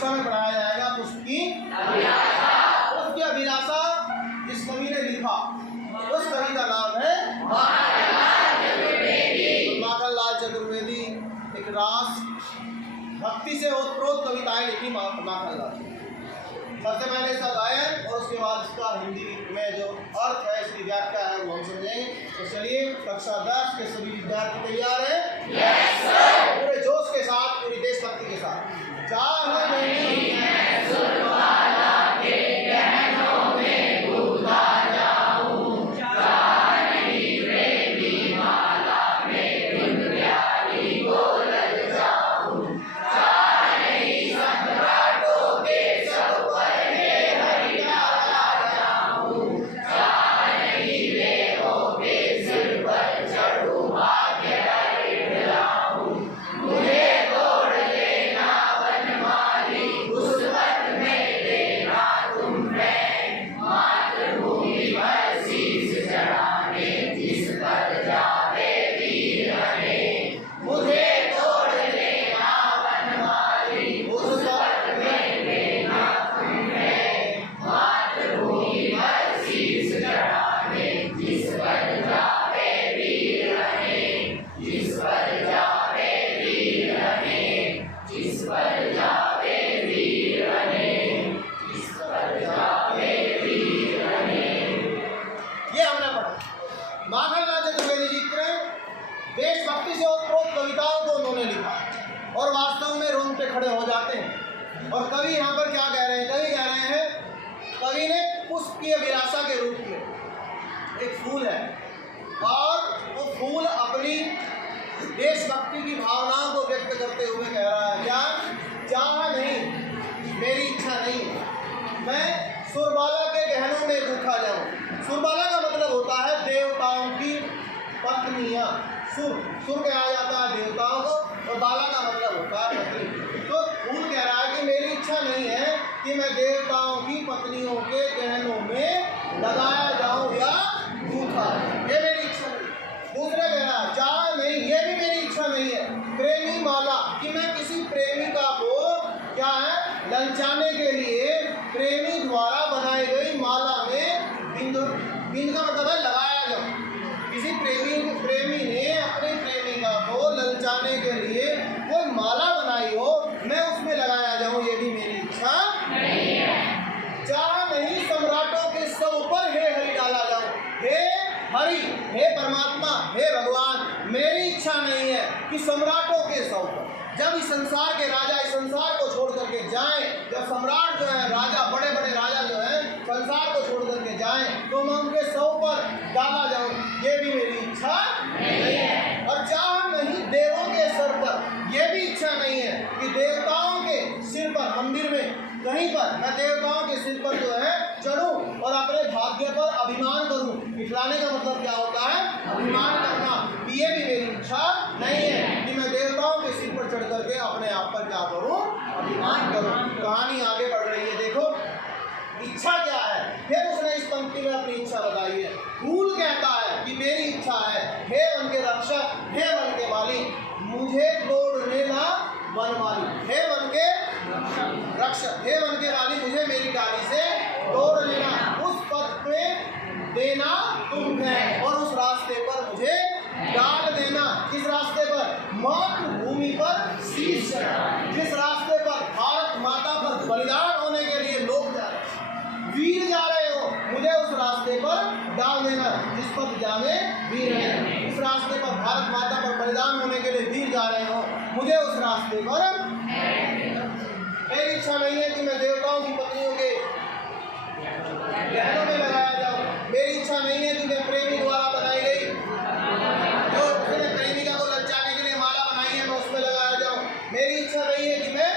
कक्षा में पढ़ाया जाएगा पुष्प की अभिलाषा। जिस कवि ने लिखा उस कवि का नाम है माखनलाल चतुर्वेदी। एक रास भक्ति से ओतप्रोत कविताएं लिखी माखनलाल। सबसे पहले इसका गायन और उसके बाद इसका हिंदी में जो अर्थ है, इसकी व्याख्या है, वो हम समझेंगे। तो चलिए, कक्षा 10 के सभी विद्यार्थी तैयार हैं? Yes sir. पूरे जोश के साथ, पूरी देशभक्ति के साथ। माखनलाल चतुर्वेदी जी देशभक्ति से ओतप्रोत कविताओं को उन्होंने लिखा और वास्तव में रोंगटे खड़े हो जाते हैं। और कवि यहाँ पर क्या कह रहे हैं? कवि कह रहे हैं, कवि ने पुष्प की अभिलाषा के रूप में, एक फूल है और वो फूल अपनी देशभक्ति की भावनाओं को व्यक्त करते हुए कह रहा है, क्या चाह नहीं, मेरी इच्छा नहीं, मैं सुरबाला के गहनों में भूखा जाऊं। सुरबाला का मतलब होता है देवताओं की पत्नियां। सुर कहा जाता है देवताओं को और बाला का मतलब होता है पत्नी। तो फूल कह रहा है कि मेरी इच्छा नहीं है कि मैं देवताओं की पत्नियों के गहनों में लगाया जाऊं या भूखा, ये मेरी इच्छा नहीं। दूसरा कह रहा है चाह नहीं, ये भी मेरी इच्छा नहीं है। प्रेमी माला, कि मैं किसी प्रेमिका को क्या है ललचाने के लिए प्रेमी द्वारा बनाई गई माला में बिंद का मतलब है लगाया जाओ। किसी प्रेमी ने अपनी प्रेमिका को ललचाने के लिए कोई माला बनाई हो, मैं उसमें लगाया जाऊं, ये भी मेरी इच्छा नहीं है। चाह नहीं सम्राटों के सब ऊपर हे हरि डाला जाऊं। हे हरि, हे परमात्मा, हे भगवान, मेरी इच्छा नहीं है कि सम्राटों के सब ऊपर, जब इस संसार के राजा इस संसार को छोड़ करके जाएं, जब सम्राट जो है राजा, बड़े बड़े राजा जो है संसार को छोड़ करके जाएं, तो मैं उनके सौ पर डाला जाऊं, ये भी मेरी इच्छा नहीं है। और चाह नहीं देवों के सर पर, यह भी इच्छा नहीं है कि देवताओं के सिर पर, मंदिर में कहीं पर मैं देवताओं के सिर पर जो है चढ़ूं और अपने भाग्य पर अभिमान करूं। इठलाने का मतलब क्या होता है? अभिमान करना। ये भी मेरी इच्छा नहीं है कि मैं देवताओं के सिर पर चढ़ करके अपने आप पर क्या करूं? अभिमान करूं। कहानी आगे बढ़ रही है, देखो इच्छा क्या है। फिर उसने इस पंक्ति में अपनी इच्छा बताई है। फूल कहता है कि मेरी इच्छा है, हे वन के रक्षक, हे वन के मालिक, मुझे तोड़ लेना वनमाली। हे वन के रक्षक, हे वन के मालिक, मुझे मेरी डाली से तोड़ लेना, उस पथ पे देना तुम है और उस रास्ते पर मुझे डाल देना। किस रास्ते पर? मातृभूमि पर शीश चढ़ा। जिस रास्ते पर भारत माता पर बलिदान होने के लिए लोग जा रहे हैं, वीर जा रहे हो, मुझे उस रास्ते पर डाल देना। जिस पर जाने वीर है, इस रास्ते पर भारत माता पर बलिदान होने के लिए वीर जा रहे हो, मुझे उस रास्ते पर। मेरी इच्छा नहीं है कि मैं देवताओं की पत्नियों के गहनों में लगाया जाऊं। मेरी इच्छा नहीं है कि मैं प्रेमी द्वारा बनाई गई, जो उसने प्रेमिका को ललचाने के लिए माला बनाई है, मैं उसमें लगाया जाऊं। मेरी इच्छा नहीं है कि मैं